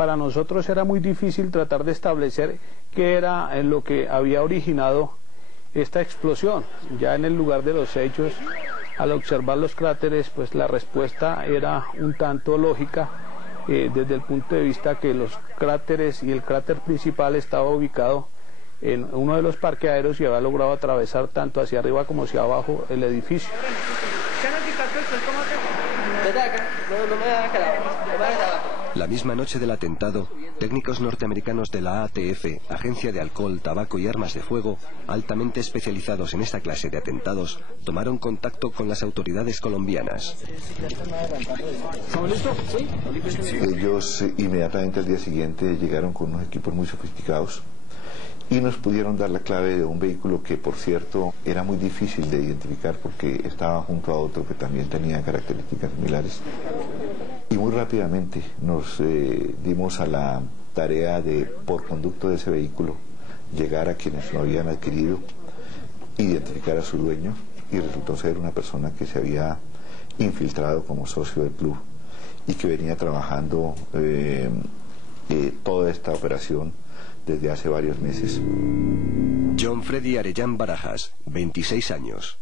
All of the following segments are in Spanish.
para nosotros era muy difícil tratar de establecer qué era lo que había originado esta explosión. Ya en el lugar de los hechos, al observar los cráteres, pues la respuesta era un tanto lógica, desde el punto de vista que los cráteres y el cráter principal estaba ubicado en uno de los parqueaderos y había logrado atravesar tanto hacia arriba como hacia abajo el edificio. La misma noche del atentado, técnicos norteamericanos de la ATF, Agencia de Alcohol, Tabaco y Armas de Fuego, altamente especializados en esta clase de atentados, tomaron contacto con las autoridades colombianas. Ellos inmediatamente al día siguiente llegaron con unos equipos muy sofisticados y nos pudieron dar la clave de un vehículo que, por cierto, era muy difícil de identificar porque estaba junto a otro que también tenía características similares. Y muy rápidamente nos dimos a la tarea de, por conducto de ese vehículo, llegar a quienes lo habían adquirido, identificar a su dueño, y resultó ser una persona que se había infiltrado como socio del club y que venía trabajando toda esta operación desde hace varios meses. John Freddy Arellán Barajas, 26 años.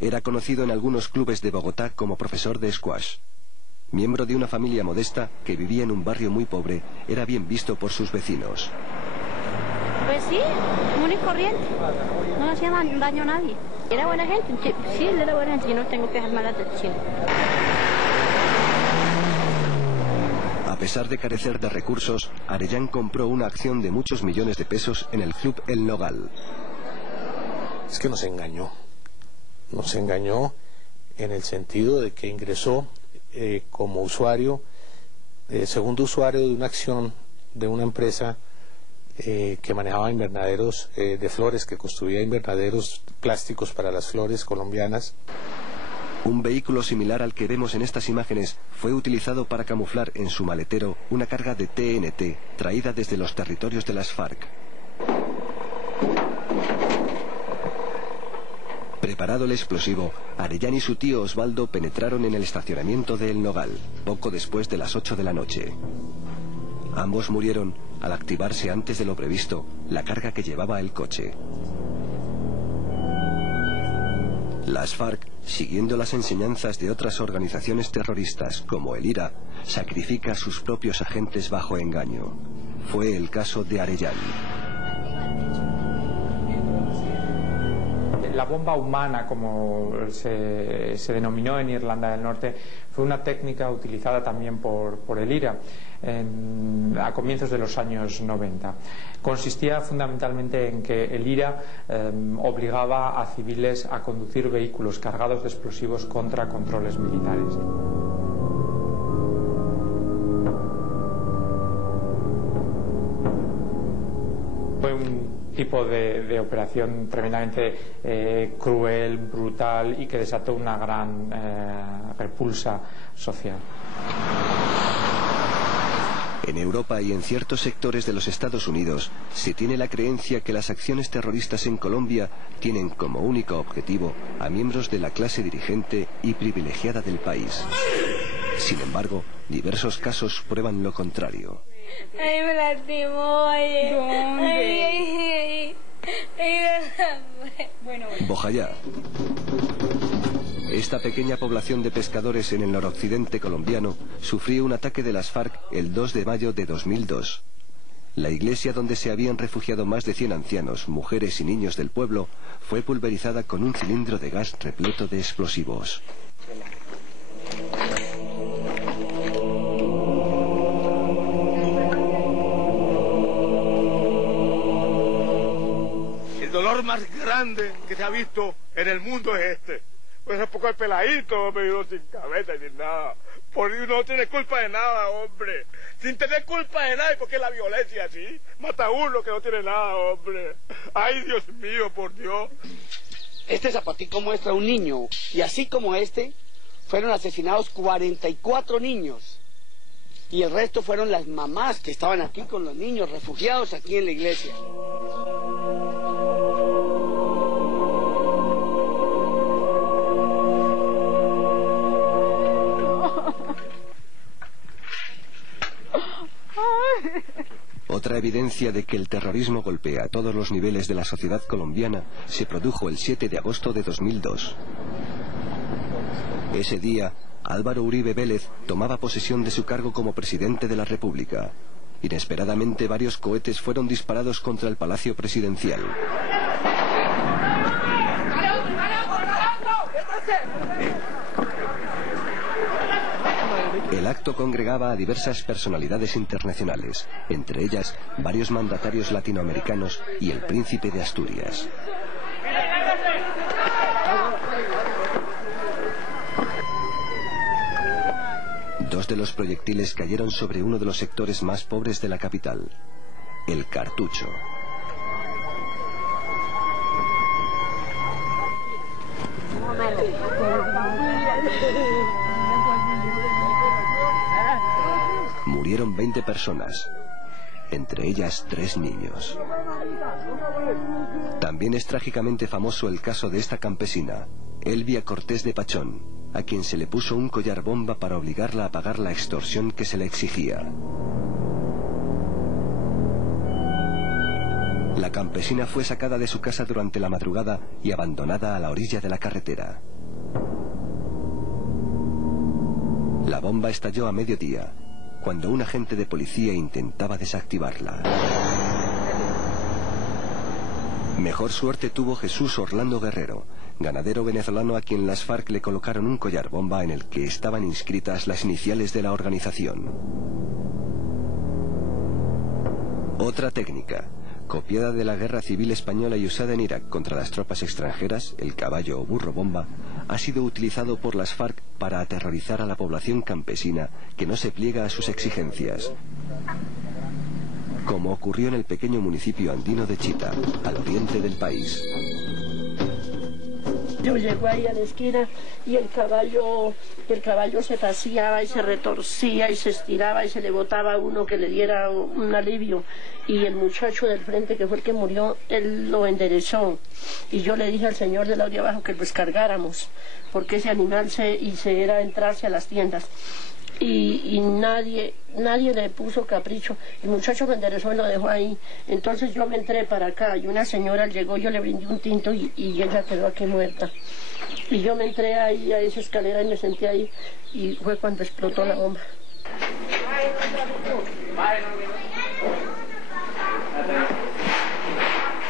Era conocido en algunos clubes de Bogotá como profesor de squash. Miembro de una familia modesta que vivía en un barrio muy pobre, era bien visto por sus vecinos. Pues sí, común y corriente. No hacía daño a nadie. Era buena gente, sí, él era buena gente, yo no tengo quejas malas del chino. A pesar de carecer de recursos, Arellán compró una acción de muchos millones de pesos en el club El Nogal. Es que nos engañó en el sentido de que ingresó como usuario, segundo usuario de una acción de una empresa que manejaba invernaderos de flores, que construía invernaderos plásticos para las flores colombianas. Un vehículo similar al que vemos en estas imágenes fue utilizado para camuflar en su maletero una carga de TNT traída desde los territorios de las FARC. Preparado el explosivo, Arellán y su tío Osvaldo penetraron en el estacionamiento de El Nogal, poco después de las 8 de la noche. Ambos murieron al activarse antes de lo previsto la carga que llevaba el coche. Las FARC, siguiendo las enseñanzas de otras organizaciones terroristas como el IRA, sacrifica a sus propios agentes bajo engaño. Fue el caso de Arellán. La bomba humana, como se denominó en Irlanda del Norte, fue una técnica utilizada también por el IRA a comienzos de los años 90. Consistía fundamentalmente en que el IRA obligaba a civiles a conducir vehículos cargados de explosivos contra controles militares. Fue un tipo de operación tremendamente cruel, brutal y que desató una gran repulsa social. En Europa y en ciertos sectores de los Estados Unidos se tiene la creencia que las acciones terroristas en Colombia tienen como único objetivo a miembros de la clase dirigente y privilegiada del país. Sin embargo, diversos casos prueban lo contrario. Ay, me lastimó, oye. ¿Dónde? Bueno. Bojayá. Esta pequeña población de pescadores en el noroccidente colombiano sufrió un ataque de las FARC el 2 de mayo de 2002. La iglesia donde se habían refugiado más de 100 ancianos, mujeres y niños del pueblo fue pulverizada con un cilindro de gas repleto de explosivos. El dolor más grande que se ha visto en el mundo es este. Pues es poco el peladito, me digo, sin cabeza y sin nada. Por Dios, no tiene culpa de nada, hombre. Sin tener culpa de nada, ¿y por qué la violencia así? Mata a uno que no tiene nada, hombre. Ay, Dios mío, por Dios. Este zapatico muestra a un niño, y así como este, fueron asesinados 44 niños. Y el resto fueron las mamás que estaban aquí con los niños refugiados aquí en la iglesia. Otra evidencia de que el terrorismo golpea a todos los niveles de la sociedad colombiana se produjo el 7 de agosto de 2002. Ese día, Álvaro Uribe Vélez tomaba posesión de su cargo como presidente de la República. Inesperadamente, varios cohetes fueron disparados contra el Palacio Presidencial. El acto congregaba a diversas personalidades internacionales, entre ellas varios mandatarios latinoamericanos y el príncipe de Asturias. Dos de los proyectiles cayeron sobre uno de los sectores más pobres de la capital, el Cartucho. Murieron 20 personas, entre ellas 3 niños. También es trágicamente famoso el caso de esta campesina, Elvia Cortés de Pachón, a quien se le puso un collar bomba para obligarla a pagar la extorsión que se le exigía. La campesina fue sacada de su casa durante la madrugada y abandonada a la orilla de la carretera. La bomba estalló a mediodía, cuando un agente de policía intentaba desactivarla. Mejor suerte tuvo Jesús Orlando Guerrero, ganadero venezolano a quien las FARC le colocaron un collar bomba en el que estaban inscritas las iniciales de la organización. Otra técnica, copiada de la Guerra Civil Española y usada en Irak contra las tropas extranjeras, el caballo o burro bomba, ha sido utilizado por las FARC para aterrorizar a la población campesina que no se pliega a sus exigencias. Como ocurrió en el pequeño municipio andino de Chita, al oriente del país. Yo llego ahí a la esquina y el caballo se paseaba y se retorcía y se estiraba y se le botaba a uno que le diera un alivio. Y el muchacho del frente, que fue el que murió, él lo enderezó. Y yo le dije al señor de la de abajo que lo descargáramos, porque ese animal se era entrarse a las tiendas. Y nadie le puso capricho. El muchacho lo enderezó y lo dejó ahí. Entonces yo me entré para acá y una señora llegó, yo le brindé un tinto y ella quedó aquí muerta. Y yo me entré ahí a esa escalera y me senté ahí y fue cuando explotó la bomba.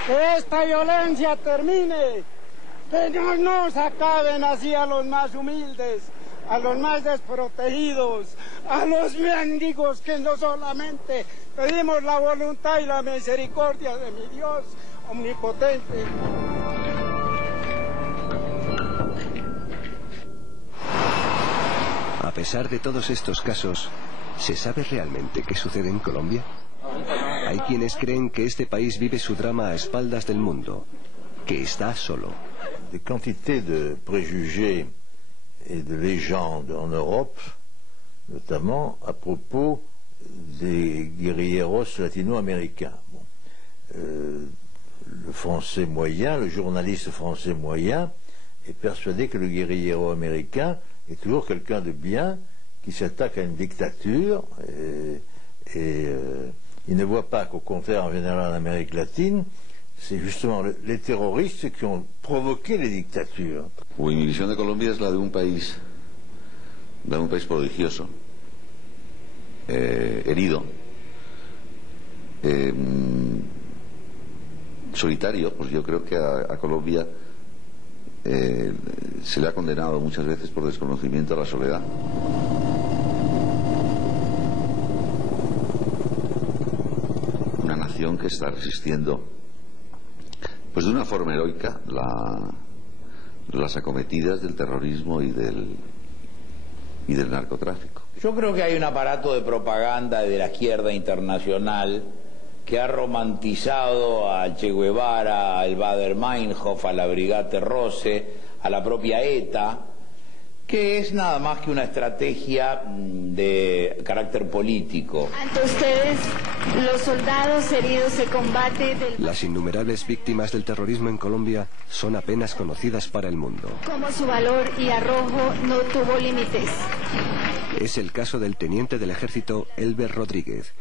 Que esta violencia termine, que no nos acaben así a los más humildes, a los más desprotegidos, a los mendigos, que no solamente pedimos la voluntad y la misericordia de mi Dios omnipotente. A pesar de todos estos casos, ¿se sabe realmente qué sucede en Colombia? Hay quienes creen que este país vive su drama a espaldas del mundo, que está solo. De quantité de préjugés et de légendes en Europe, notamment à propos des guerrilleros latino-américains. Bon. Le français moyen, le journaliste français moyen, est persuadé que le guerrillero américain est toujours quelqu'un de bien, qui s'attaque à une dictature, il ne voit pas qu'au contraire, en général, en Amérique latine, c'est justement les terroristes qui ont provoqué les dictatures. Mi visión de Colombia es la de un país prodigioso, herido, solitario. Pues yo creo que a Colombia se le ha condenado muchas veces por desconocimiento a la soledad. Una nación que está resistiendo, pues de una forma heroica, las acometidas del terrorismo y del narcotráfico. Yo creo que hay un aparato de propaganda de la izquierda internacional que ha romantizado a Che Guevara, al Baader-Meinhof, a la Brigate Rosse, a la propia ETA, que es nada más que una estrategia de carácter político. Ante ustedes, los soldados heridos de combate del... Las innumerables víctimas del terrorismo en Colombia son apenas conocidas para el mundo. Como su valor y arrojo no tuvo límites. Es el caso del teniente del ejército Elber Rodríguez,